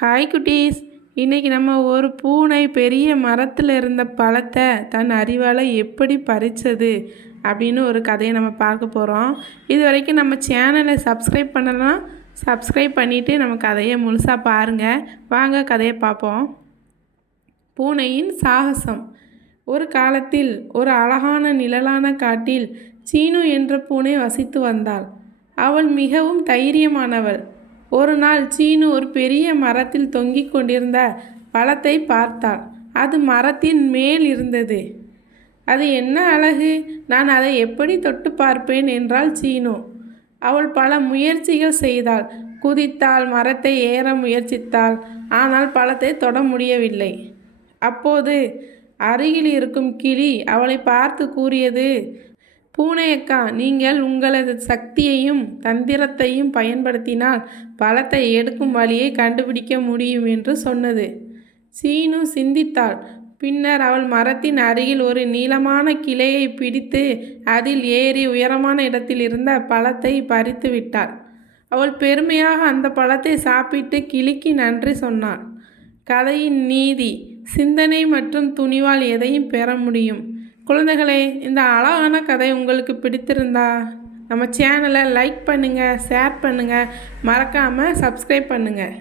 Hi குட்டீஸ். இன்றைக்கி நம்ம ஒரு பூனை பெரிய மரத்தில் இருந்த பழத்தை தன் அறிவால் எப்படி பறித்தது அப்படின்னு ஒரு கதையை நம்ம பார்க்க போகிறோம் இது வரைக்கும் நம்ம சேனலை சப்ஸ்கிரைப் பண்ணலாம் சப்ஸ்கிரைப் பண்ணிவிட்டு நம்ம கதையை முழுசாக பாருங்கள் வாங்க கதையை பார்ப்போம். பூனையின் சாகசம். ஒரு காலத்தில் ஒரு அழகான நிழலான காட்டில் சீனு என்ற பூனை வசித்து வந்தாள். அவள் மிகவும் தைரியமானவள். ஒரு நாள் சீனு ஒரு பெரிய மரத்தில் தொங்கிக் கொண்டிருந்த பழத்தை பார்த்தாள். அது மரத்தின் மேல் இருந்தது. அது என்ன அழகு? நான் அதை எப்படி தொட்டு பார்ப்பேன்? என்றாள் சீனு. அவள் பல முயற்சிகள் செய்தாள். குதித்தாள் மரத்தை ஏற முயற்சித்தாள். ஆனால் பழத்தை தொட முடியவில்லை. அப்போது அருகில் இருக்கும் கிளி அவளை பார்த்து கூறியது பூனையக்கா நீங்கள் உங்களது சக்தியையும் தந்திரத்தையும் பயன்படுத்தினால் பழத்தை எடுக்கும் வழியை கண்டுபிடிக்க முடியும் என்று சொன்னது. சீனு சிந்தித்தாள். பின்னர் அவள் மரத்தின் அருகில் ஒரு நீளமான கிளையை பிடித்து அதில் ஏறி உயரமான இடத்தில் இருந்த பழத்தை பறித்து விட்டாள். அவள் பெருமையாக அந்த பழத்தை சாப்பிட்டு கிளிக்கு நன்றி சொன்னாள். கதையின் நீதி சிந்தனை மற்றும் துணிவால் எதையும் பெற முடியும். குழந்தைகளே இந்த அழகான கதை உங்களுக்கு பிடித்திருந்தா நம்ம சேனலை லைக் பண்ணுங்கள் ஷேர் பண்ணுங்கள் மறக்காமல் சப்ஸ்கிரைப் பண்ணுங்கள்